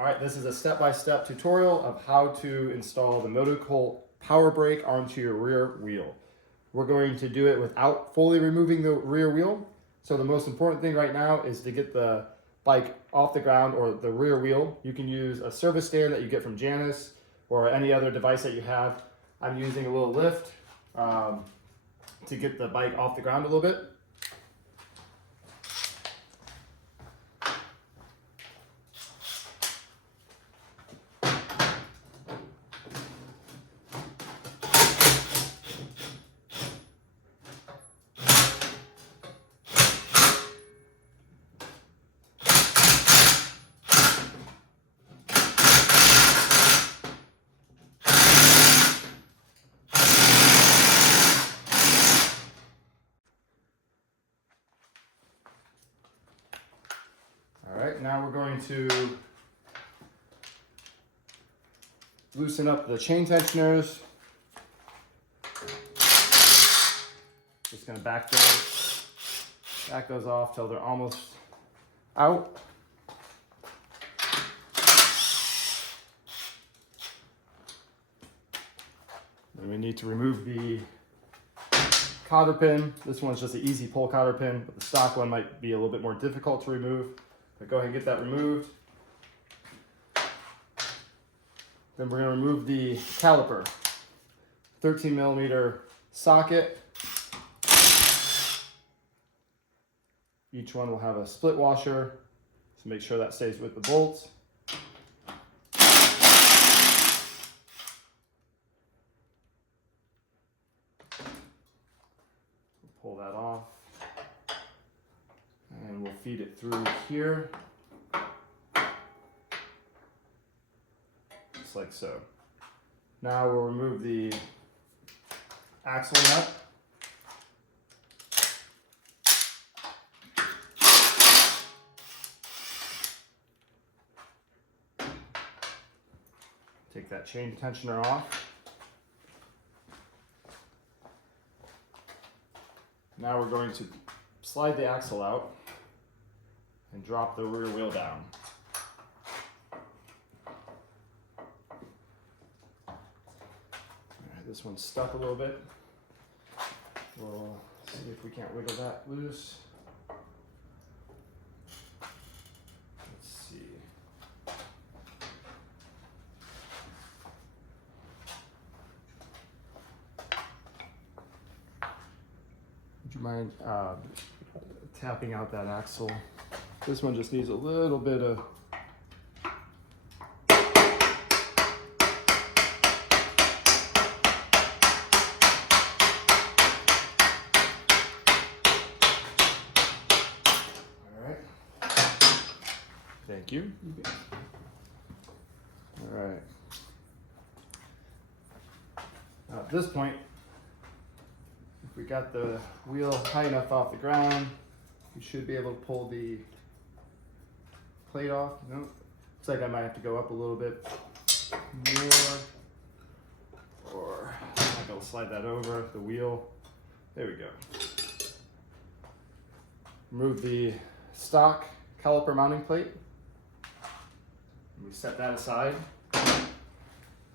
All right, this is a step-by-step tutorial of how to install the MotoCult power brake onto your rear wheel. We're going to do it without fully removing the rear wheel. So the most important thing right now is to get the bike off the ground or the rear wheel. You can use a service stand that you get from Janus or any other device that you have. I'm using a little lift to get the bike off the ground a little bit. All right, now we're going to loosen up the chain tensioners. Just going to back those off till they're almost out. Then we need to remove the cotter pin. This one's just an easy pull cotter pin, but the stock one might be a little bit more difficult to remove. But go ahead and get that removed. Then we're going to remove the caliper. 13mm socket. Each one will have a split washer, so make sure that stays with the bolts. Pull that off. And we'll feed it through here, just like so. Now we'll remove the axle nut. Take that chain tensioner off. Now we're going to slide the axle out and drop the rear wheel down. All right, this one's stuck a little bit. We'll see if we can't wiggle that loose. Let's see. Would you mind tapping out that axle? This one just needs a little bit of Alright. Thank you. Alright. Now at this point, if we got the wheel high enough off the ground, you should be able to pull the plate off. No, looks like I might have to go up a little bit more, or I might slide that over the wheel. There we go. Remove the stock caliper mounting plate. We set that aside.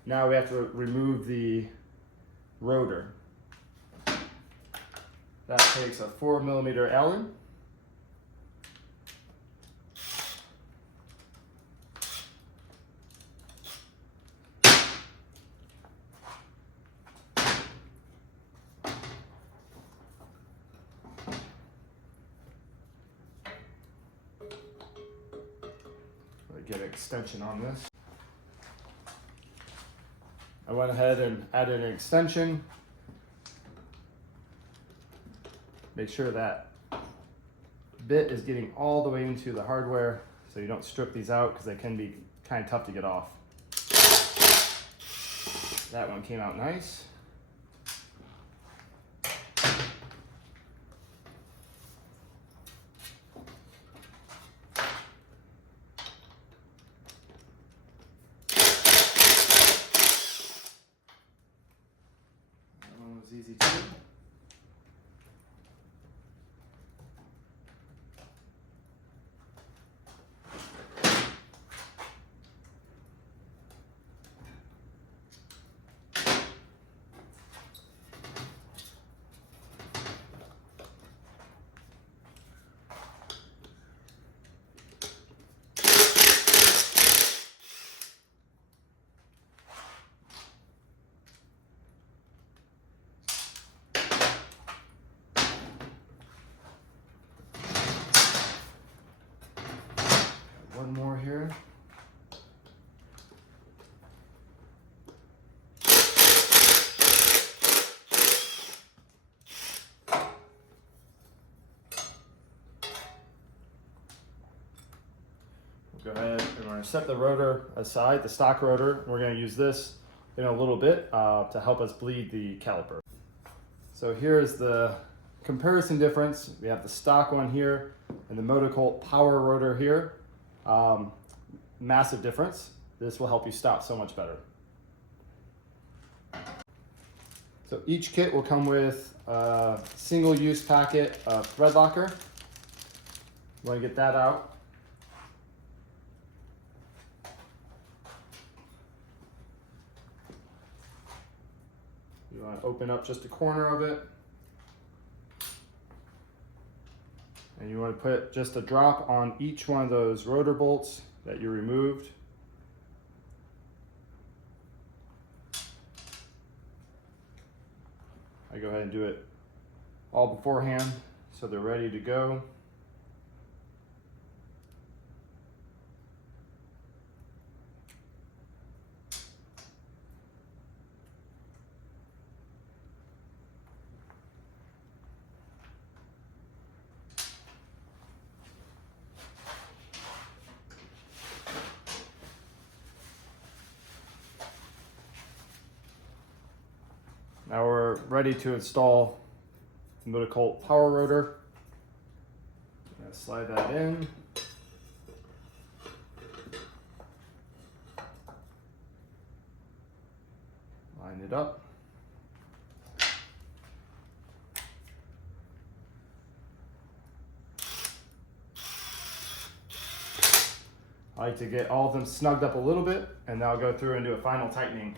Now we have to remove the rotor. That takes a 4mm Allen. Get an extension on this. I went ahead and added an extension. Make sure that bit is getting all the way into the hardware so you don't strip these out because they can be kind of tough to get off. That one came out nice. Easy too. And we're going to set the rotor aside, the stock rotor. We're going to use this in a little bit to help us bleed the caliper. So here's the comparison difference. We have the stock one here and the MotoCult power rotor here. Massive difference. This will help you stop so much better. So each kit will come with a single-use packet of thread locker. You want to get that out. You want to open up just a corner of it. And you want to put just a drop on each one of those rotor bolts that you removed. I go ahead and do it all beforehand so they're ready to go. Now we're ready to install the MotoCult power rotor. I'm gonna slide that in. Line it up. I like to get all of them snugged up a little bit, and then I'll go through and do a final tightening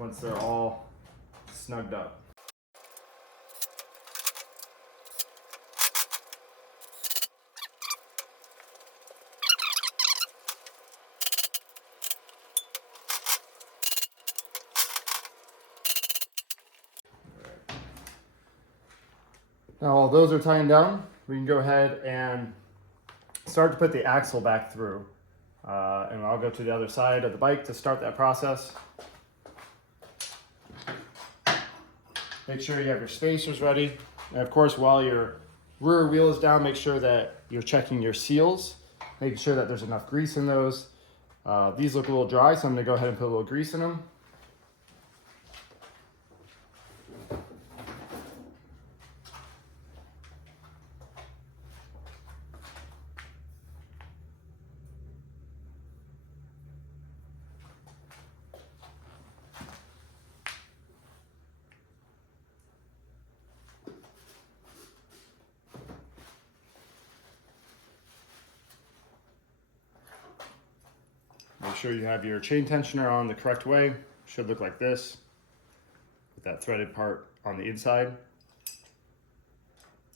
once they're all snugged up. Now all those are tightened down, we can go ahead and start to put the axle back through. And I'll go to the other side of the bike to start that process. Make sure you have your spacers ready. And of course, while your rear wheel is down, make sure that you're checking your seals, making sure that there's enough grease in those. These look a little dry, so I'm gonna go ahead and put a little grease in them. Make sure you have your chain tensioner on the correct way. Should look like this, with that threaded part on the inside.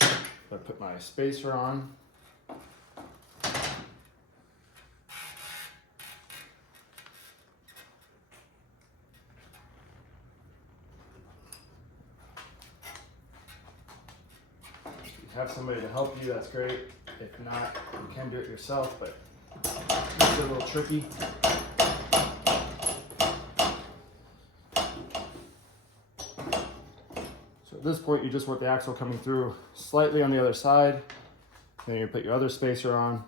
I put my spacer on. If you have somebody to help you, that's great. If not, you can do it yourself, but it's a little tricky. So at this point, you just want the axle coming through slightly on the other side. Then you put your other spacer on.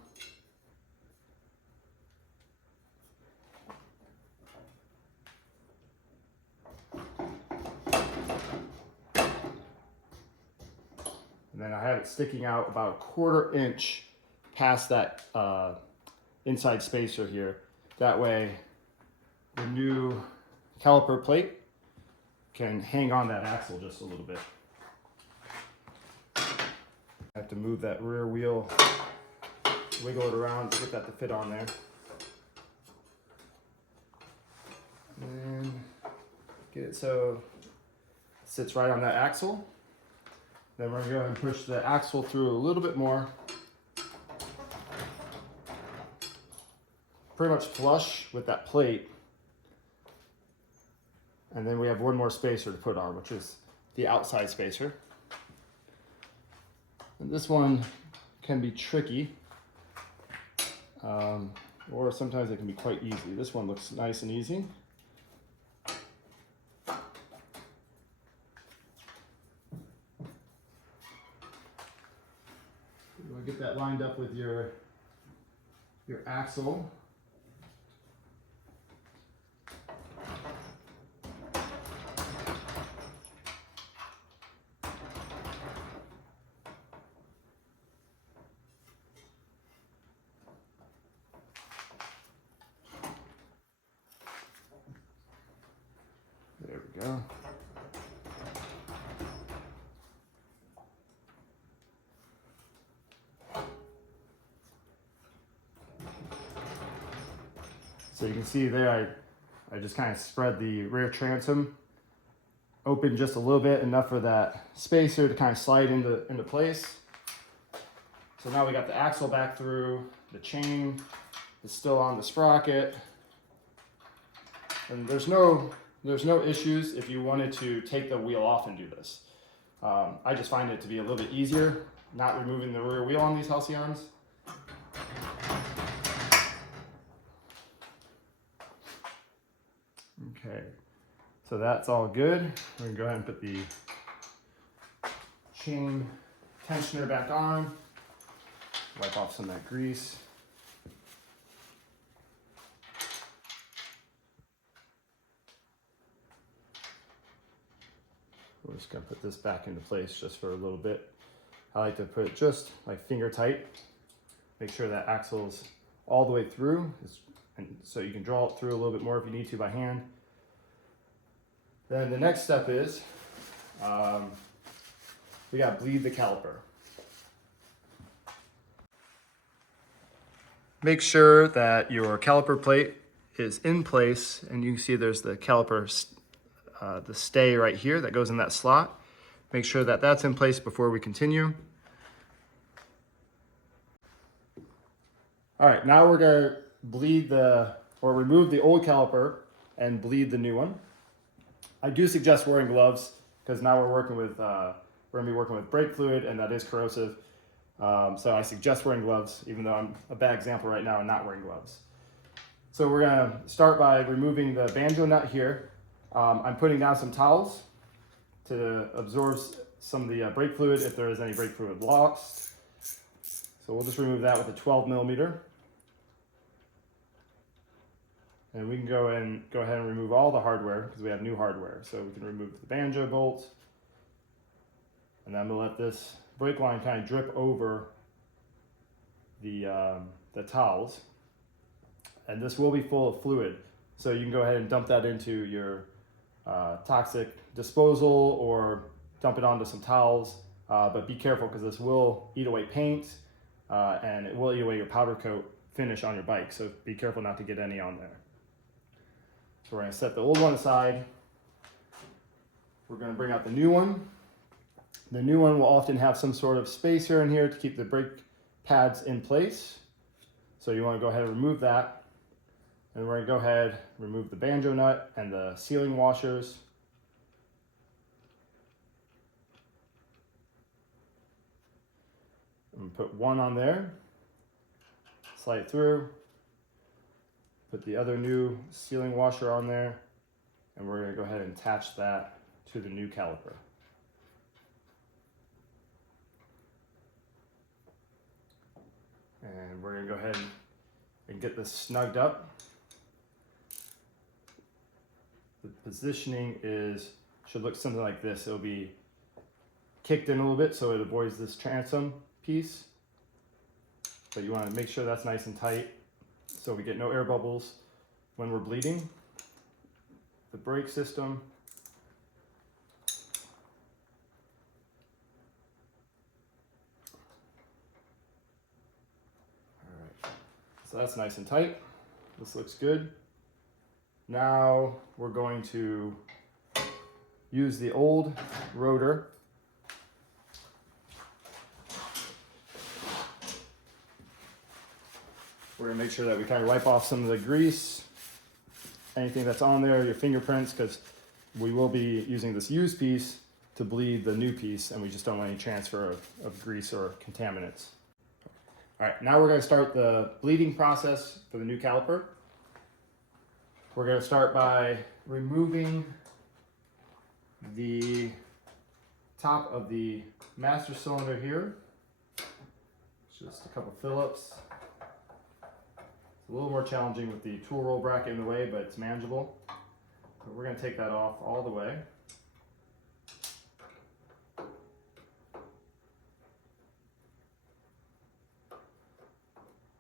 And then I have it sticking out about a 1/4 inch past that inside spacer here. That way the new caliper plate can hang on that axle just a little bit. I have to move that rear wheel, wiggle it around to get that to fit on there. And get it so it sits right on that axle. Then we're gonna go ahead and push the axle through a little bit more. Pretty much flush with that plate. And then we have one more spacer to put on, which is the outside spacer. And this one can be tricky, or sometimes it can be quite easy. This one looks nice and easy. You want to get that lined up with your axle. we go. So you can see there, I just kind of spread the rear transom open just a little bit, enough for that spacer to kind of slide into place. So now we got the axle back through, the chain is still on the sprocket, and there's no issues if you wanted to take the wheel off and do this. I just find it to be a little bit easier not removing the rear wheel on these Halcyons. Okay, so that's all good. We're gonna go ahead and put the chain tensioner back on, wipe off some of that grease. We're just gonna put this back into place just for a little bit. I like to put it just like finger tight. Make sure that axle is all the way through, and so you can draw it through a little bit more if you need to by hand. Then the next step is we gotta bleed the caliper. Make sure that your caliper plate is in place, and you can see there's the caliper, the stay right here that goes in that slot. Make sure that that's in place before we continue. All right, now we're gonna bleed remove the old caliper and bleed the new one. I do suggest wearing gloves because now we're gonna be working with brake fluid, and that is corrosive. So I suggest wearing gloves, even though I'm a bad example right now and not wearing gloves. So we're gonna start by removing the banjo nut here. I'm putting down some towels to absorb some of the brake fluid if there is any brake fluid lost. So we'll just remove that with a 12mm. And we can go ahead and remove all the hardware because we have new hardware. So we can remove the banjo bolt. And then I'm gonna let this brake line kind of drip over the towels. And this will be full of fluid. So you can go ahead and dump that into your toxic disposal or dump it onto some towels. But be careful because this will eat away paint and it will eat away your powder coat finish on your bike. So be careful not to get any on there. So we're gonna set the old one aside. We're gonna bring out the new one. The new one will often have some sort of spacer in here to keep the brake pads in place. So you wanna go ahead and remove that. And we're gonna go ahead, remove the banjo nut and the sealing washers. I'm gonna put one on there, slide it through, put the other new sealing washer on there, and we're gonna go ahead and attach that to the new caliper. And we're gonna go ahead and get this snugged up. The positioning should look something like this. It'll be kicked in a little bit so it avoids this transom piece. But you want to make sure that's nice and tight so we get no air bubbles when we're bleeding. The brake system. All right, so that's nice and tight. This looks good. Now we're going to use the old rotor. We're gonna make sure that we kind of wipe off some of the grease, anything that's on there, your fingerprints, because we will be using this used piece to bleed the new piece, and we just don't want any transfer of grease or contaminants. All right, now we're gonna start the bleeding process for the new caliper. We're going to start by removing the top of the master cylinder here. It's just a couple Phillips. It's a little more challenging with the tool roll bracket in the way, but it's manageable. So we're going to take that off all the way.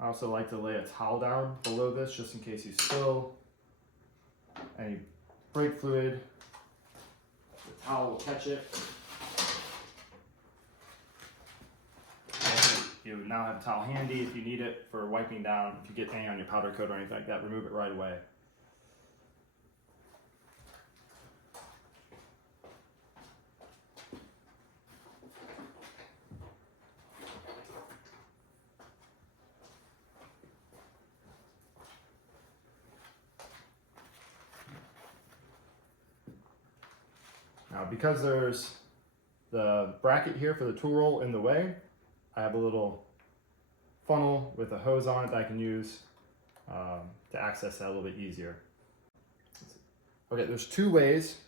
I also like to lay a towel down below this just in case you spill any brake fluid towel will catch it. You now have a towel handy if you need it for wiping down. If you get any on your powder coat or anything like that, remove it right away. Now, because there's the bracket here for the tool roll in the way, I have a little funnel with a hose on it that I can use to access that a little bit easier. Okay, there's two ways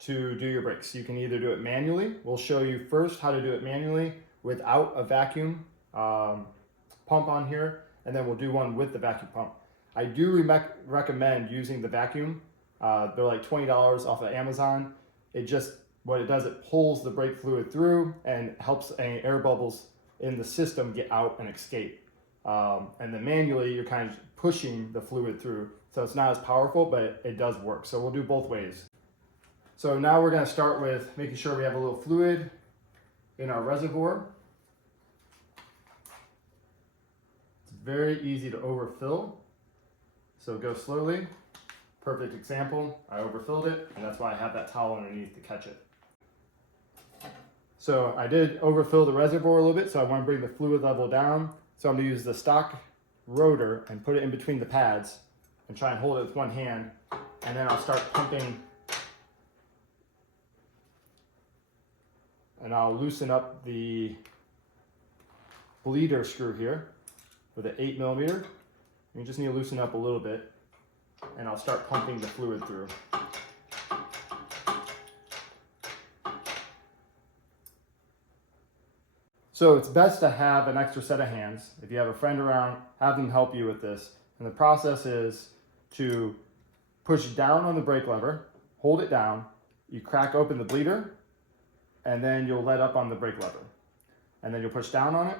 to do your brakes. You can either do it manually. We'll show you first how to do it manually without a vacuum pump on here, and then we'll do one with the vacuum pump. I do recommend using the vacuum. They're like $20 off of Amazon. What it does, it pulls the brake fluid through and helps any air bubbles in the system get out and escape. And then manually, you're kind of pushing the fluid through. So it's not as powerful, but it does work. So we'll do both ways. So now we're gonna start with making sure we have a little fluid in our reservoir. It's very easy to overfill. So go slowly. Perfect example, I overfilled it, and that's why I have that towel underneath to catch it. So I did overfill the reservoir a little bit, so I want to bring the fluid level down. So I'm going to use the stock rotor and put it in between the pads and try and hold it with one hand, and then I'll start pumping, and I'll loosen up the bleeder screw here with an 8mm. You just need to loosen up a little bit, and I'll start pumping the fluid through. So it's best to have an extra set of hands. If you have a friend around, have them help you with this. And the process is to push down on the brake lever, hold it down, you crack open the bleeder, and then you'll let up on the brake lever. And then you'll push down on it,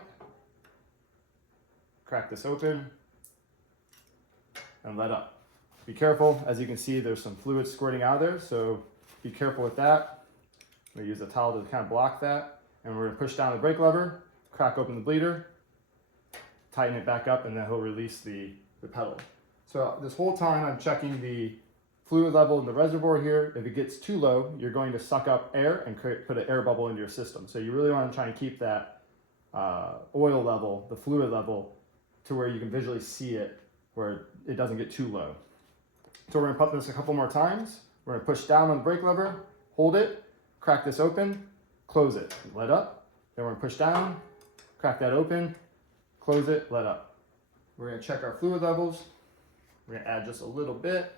crack this open, and let up. Be careful, as you can see, there's some fluid squirting out of there, so be careful with that. We use a towel to kind of block that, and we're gonna push down the brake lever, crack open the bleeder, tighten it back up, and then he'll release the pedal. So this whole time I'm checking the fluid level in the reservoir here. If it gets too low, you're going to suck up air and put an air bubble into your system. So you really want to try and keep that oil level, the fluid level, to where you can visually see it, where it doesn't get too low. So we're gonna pump this a couple more times. We're gonna push down on the brake lever, hold it, crack this open, close it, let up. Then we're gonna push down, crack that open, close it, let up. We're gonna check our fluid levels. We're gonna add just a little bit.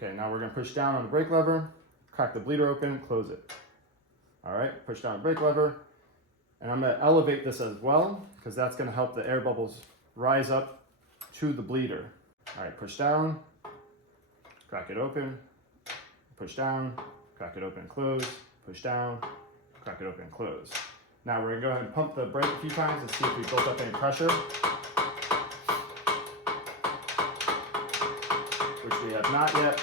Okay, now we're gonna push down on the brake lever, crack the bleeder open, close it. All right, push down the brake lever, and I'm gonna elevate this as well, because that's gonna help the air bubbles rise up to the bleeder. All right, push down, crack it open, push down, crack it open and close, push down, crack it open and close. Now we're gonna go ahead and pump the brake a few times and see if we built up any pressure, which we have not yet.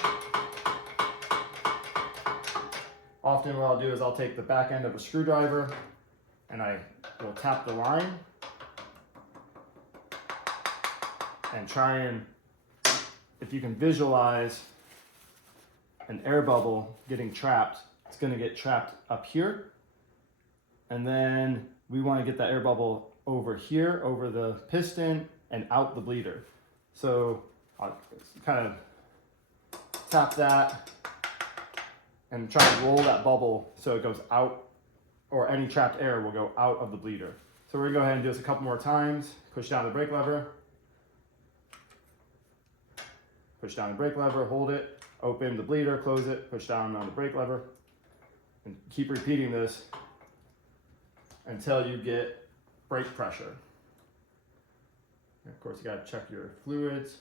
Often what I'll do is I'll take the back end of a screwdriver and I will tap the line and try and, if you can visualize an air bubble getting trapped, it's gonna get trapped up here. And then we wanna get that air bubble over here, over the piston and out the bleeder. So I'll kind of tap that and try and roll that bubble so it goes out, or any trapped air will go out of the bleeder. So we're gonna go ahead and do this a couple more times. Push down the brake lever, push down the brake lever, hold it, open the bleeder, close it, push down on the brake lever, and keep repeating this until you get brake pressure. And of course, you gotta check your fluids.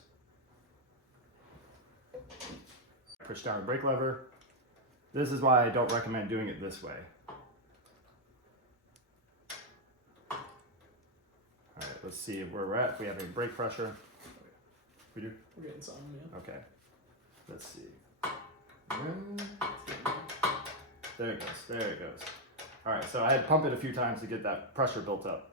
Push down the brake lever. This is why I don't recommend doing it this way. Let's see where we're at, if we have any brake pressure. We do? We're getting some, yeah. Okay. Let's see. There it goes. There it goes. All right, so I had to pump it a few times to get that pressure built up.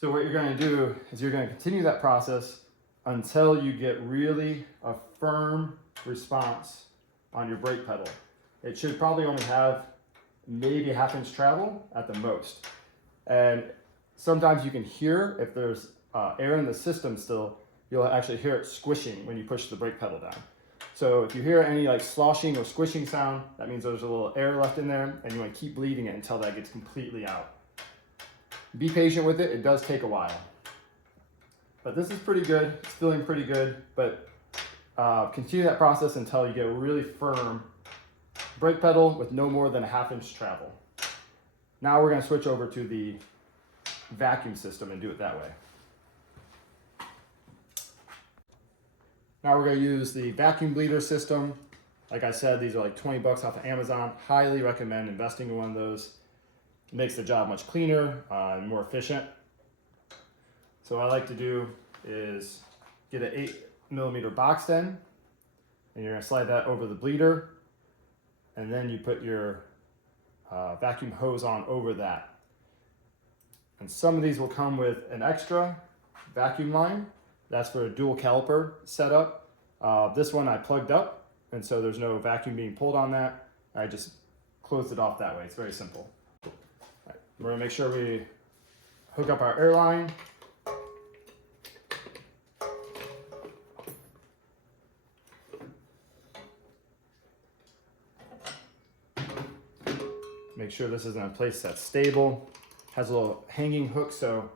So what you're going to do is you're going to continue that process until you get really a firm response on your brake pedal. It should probably only have maybe a ½ inch travel at the most. And sometimes you can hear if there's air in the system still, you'll actually hear it squishing when you push the brake pedal down. So if you hear any like sloshing or squishing sound, that means there's a little air left in there, and you want to keep bleeding it until that gets completely out. Be patient with it, it does take a while. But this is pretty good, it's feeling pretty good, but continue that process until you get a really firm brake pedal with no more than a ½ inch travel. Now we're going to switch over to the vacuum system and do it that way. Now we're going to use the vacuum bleeder system. Like I said, these are like 20 bucks off of Amazon. Highly recommend investing in one of those. It makes the job much cleaner and more efficient. So what I like to do is get an 8mm box end, and you're going to slide that over the bleeder, and then you put your vacuum hose on over that. And some of these will come with an extra vacuum line. That's for a dual caliper setup. This one I plugged up, and so there's no vacuum being pulled on that. I just closed it off that way. It's very simple. All right, we're gonna make sure we hook up our air line. Make sure this is in a place that's stable. Has a little hanging hook, so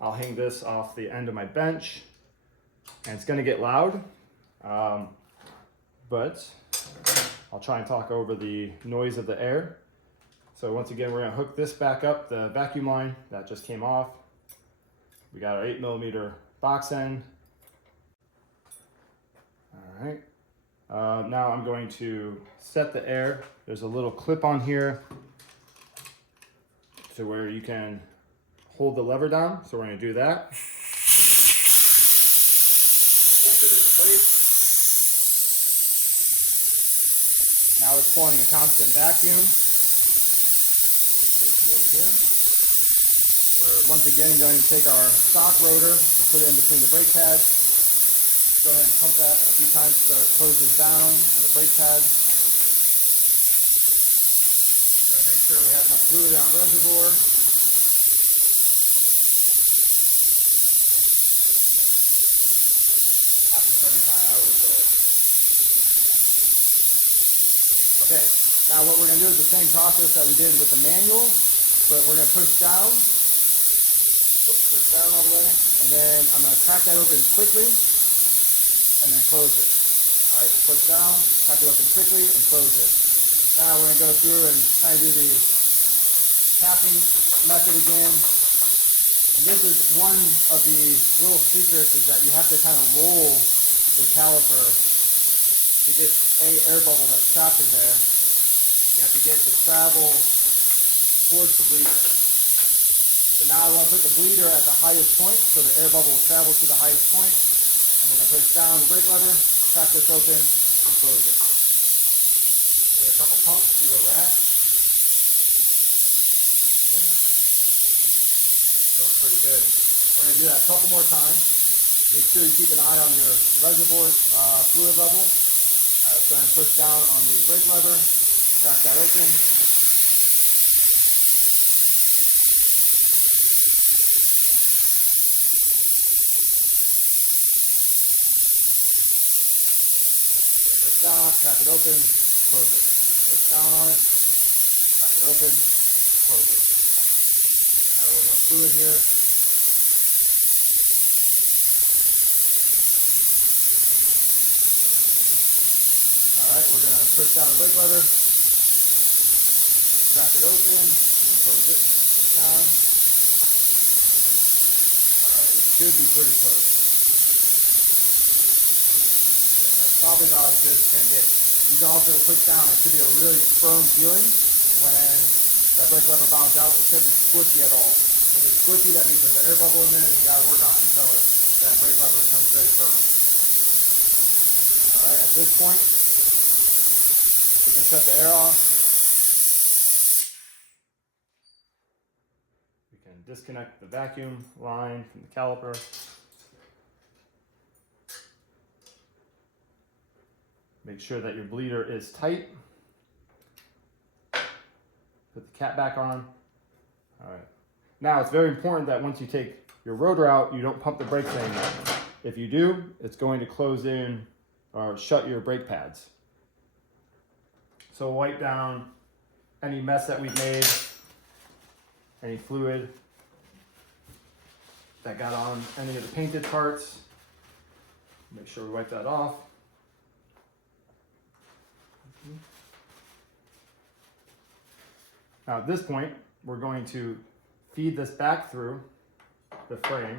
I'll hang this off the end of my bench. And it's gonna get loud, but I'll try and talk over the noise of the air. So once again, we're gonna hook this back up, the vacuum line that just came off. We got our 8mm box end. All right, now I'm going to set the air. There's a little clip on here to where you can hold the lever down. So we're gonna do that. Hold it into place. Now it's pulling a constant vacuum. Over here. We're once again going to take our stock rotor and put it in between the brake pads. Go ahead and pump that a few times so it closes down on the brake pad. We're going to make sure we have enough fluid in our reservoir. Happens every time I overfill it. Okay, now what we're going to do is the same process that we did with the manual, but we're going to push down all the way, and then I'm going to crack that open quickly, and then close it. All right, we'll push down, crack it open quickly, and close it. Now we're going to go through and kind of do the tapping method again. And this is one of the little secrets, is that you have to kind of roll the caliper to get any air bubble that's trapped in there. You have to get it to travel towards the bleeder. So now I want to put the bleeder at the highest point, so the air bubble will travel to the highest point. And we're going to push down the brake lever, crack this open, and close it. We'll get a couple pumps, see where we're at. Feeling pretty good. We're going to do that a couple more times. Make sure you keep an eye on your reservoir fluid level. Let's go ahead and push down on the brake lever, crack that open. Alright, we're going to push down, crack it open, close it. Push down on it, crack it open, close it. Add a little more fluid here. Alright, we're going to push down the brake lever, crack it open, and close it. Push down. Alright, it should be pretty close. That's probably about as good as it's going to get. You can also push down, it should be a really firm feeling when that brake lever bounds out. It shouldn't be squishy at all. If it's squishy, that means there's an air bubble in there, and you got to work on it until that brake lever becomes very firm. All right, at this point, we can shut the air off. We can disconnect the vacuum line from the caliper. Make sure that your bleeder is tight. Put the cap back on. All right. Now it's very important that once you take your rotor out, you don't pump the brakes anymore. If you do, it's going to close in or shut your brake pads. So wipe down any mess that we've made, any fluid that got on any of the painted parts. Make sure we wipe that off. Now at this point, we're going to feed this back through the frame.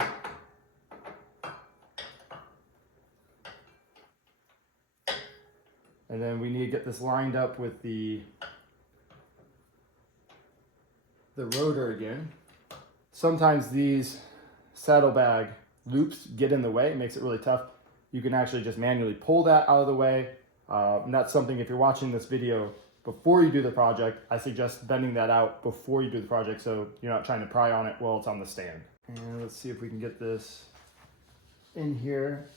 And then we need to get this lined up with the rotor again. Sometimes these saddlebag loops get in the way. It makes it really tough. You can actually just manually pull that out of the way. And that's something, if you're watching this video before you do the project, I suggest bending that out before you do the project so you're not trying to pry on it while it's on the stand. And let's see if we can get this in here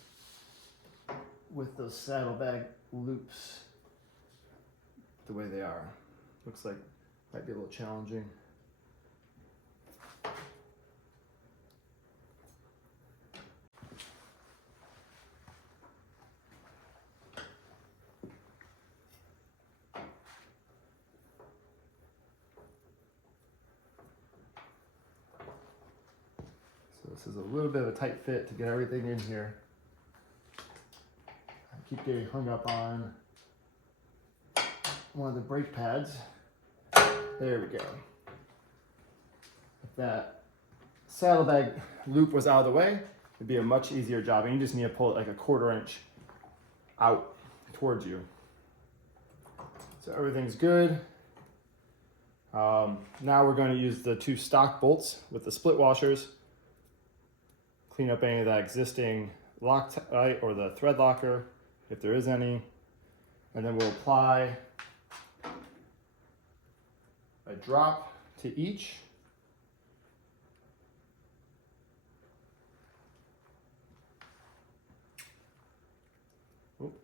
with those saddlebag loops the way they are. Looks like might be a little challenging. This is a little bit of a tight fit to get everything in here. I keep getting hung up on one of the brake pads. There we go. If that saddlebag loop was out of the way, it'd be a much easier job. And you just need to pull it like a 1/4 inch out towards you. So everything's good. Now we're going to use the 2 stock bolts with the split washers. Clean up any of that existing Loctite or the thread locker, if there is any. And then we'll apply a drop to each. Oop,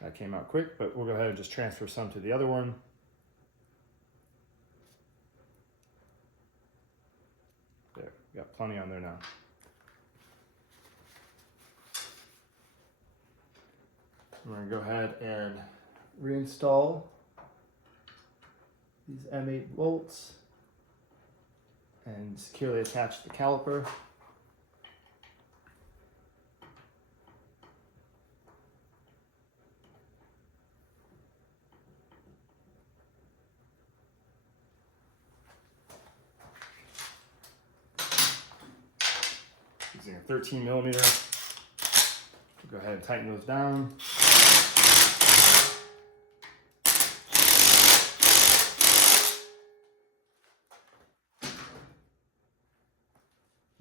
that came out quick, but we'll go ahead and just transfer some to the other one. There, got plenty on there now. We're going to go ahead and reinstall these M8 bolts and securely attach the caliper. Using a 13mm. We'll go ahead and tighten those down.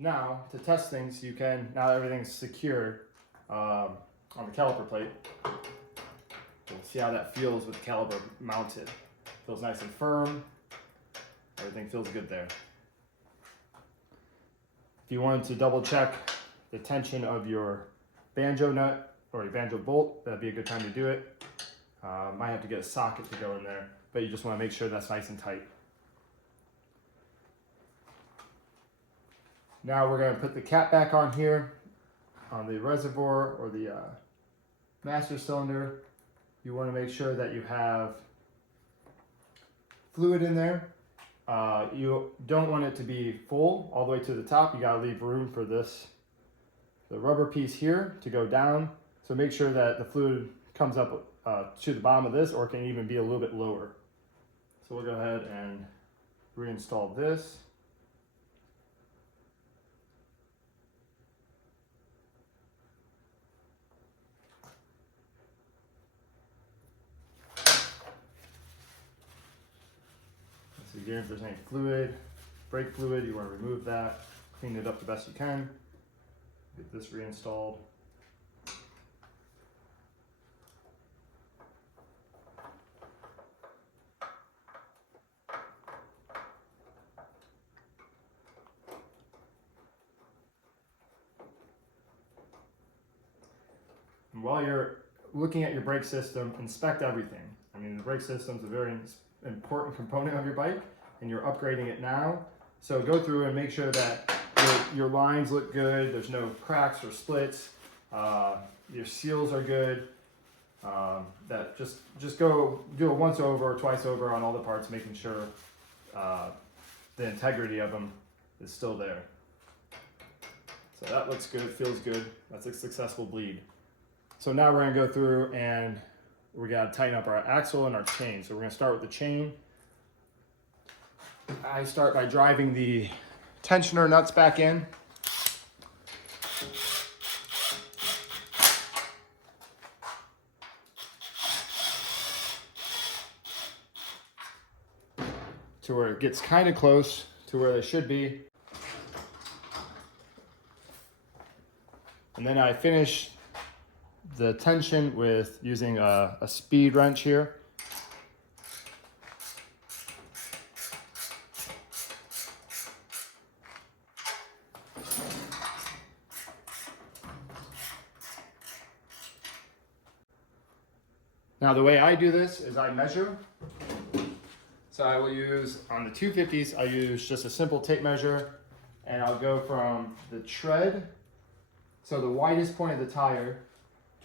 Now, to test things, you can, now everything's secured on the caliper plate. We'll see how that feels with the caliper mounted. Feels nice and firm. Everything feels good there. If you wanted to double check the tension of your banjo nut or your banjo bolt, that'd be a good time to do it. Might have to get a socket to go in there, but you just want to make sure that's nice and tight. Now we're going to put the cap back on here on the reservoir or the master cylinder. You want to make sure that you have fluid in there. You don't want it to be full all the way to the top. You got to leave room for this, the rubber piece here, to go down. So make sure that the fluid comes up to the bottom of this, or it can even be a little bit lower. So we'll go ahead and reinstall this. See here if there's any fluid. brake fluid, you want to remove that, clean it up the best you can, get this reinstalled. And while you're looking at your brake system, inspect everything. I mean, the brake system is a very important component of your bike, and you're upgrading it now. So go through and make sure that your lines look good, there's no cracks or splits, your seals are good. That just go do a once over or twice over on all the parts, making sure the integrity of them is still there. So that looks good, feels good. That's a successful bleed. So now we're gonna go through and we gotta tighten up our axle and our chain. So we're gonna start with the chain. I start by driving the tensioner nuts back in. To where it gets kind of close to where they should be. And then I finish the tension with using a speed wrench here. Now the way I do this is I measure. So I will use, on the 250s, I use just a simple tape measure, and I'll go from the tread, so the widest point of the tire,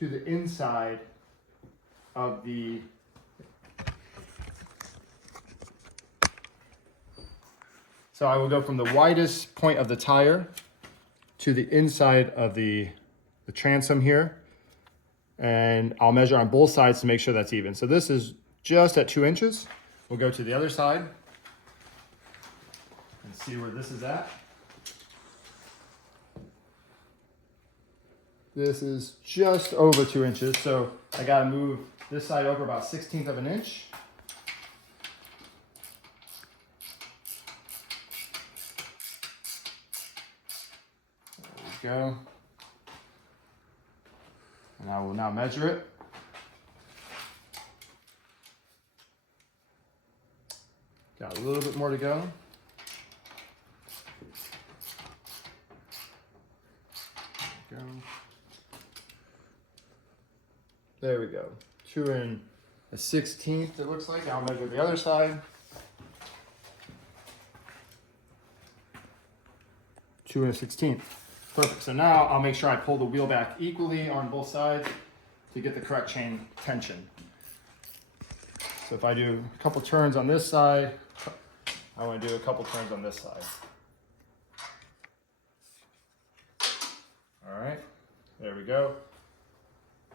to the inside of the So I will go from the widest point of the tire to the inside of the transom here, and I'll measure on both sides to make sure that's even. So this is just at 2 inches. We'll go to the other side and see where this is at. This is just over 2 inches, so I gotta move this side over about 1/16 of an inch. There we go. And I will now measure it. Got a little bit more to go. There we go. 2 1/16 it looks like. I'll measure the other side. 2 1/16. Perfect. So now I'll make sure I pull the wheel back equally on both sides to get the correct chain tension. So if I do a couple turns on this side, I want to do a couple turns on this side. All right, there we go.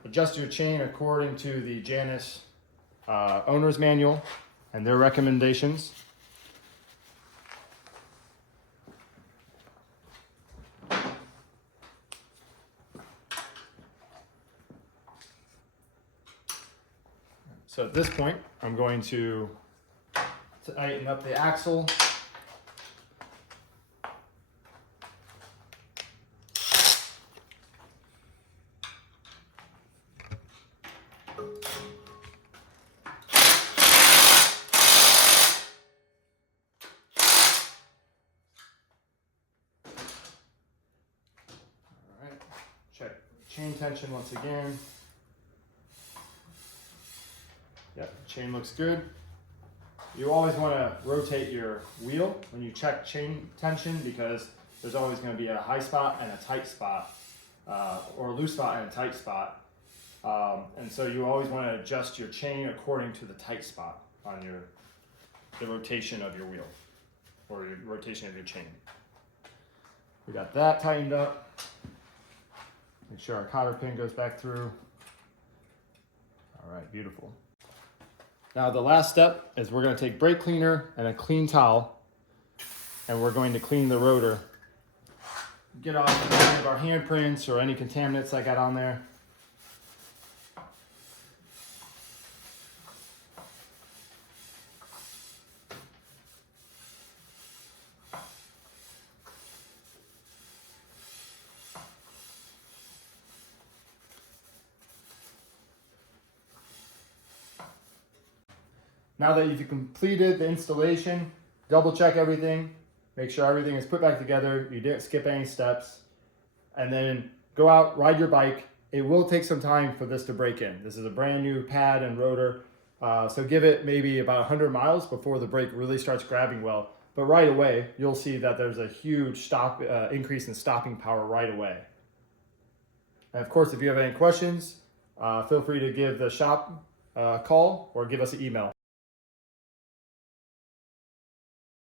Adjust your chain according to the Janus owner's manual and their recommendations. So at this point, I'm going to tighten up the axle. Check chain tension once again. Yep, chain looks good. You always want to rotate your wheel when you check chain tension, because there's always going to be a high spot and a tight spot, or a loose spot and a tight spot. And so you always want to adjust your chain according to the tight spot on the rotation of your wheel, or your rotation of your chain. We got that tightened up. Make sure our cotter pin goes back through. All right, beautiful. Now the last step is we're going to take brake cleaner and a clean towel, and we're going to clean the rotor. Get off any of our handprints or any contaminants I got on there. Now that you've completed the installation, double check everything, make sure everything is put back together, you didn't skip any steps, and then go out, ride your bike. It will take some time for this to break in. This is a brand new pad and rotor, so give it maybe about 100 miles before the brake really starts grabbing well. But right away, you'll see that there's a huge increase in stopping power right away. And of course, if you have any questions, feel free to give the shop a call or give us an email.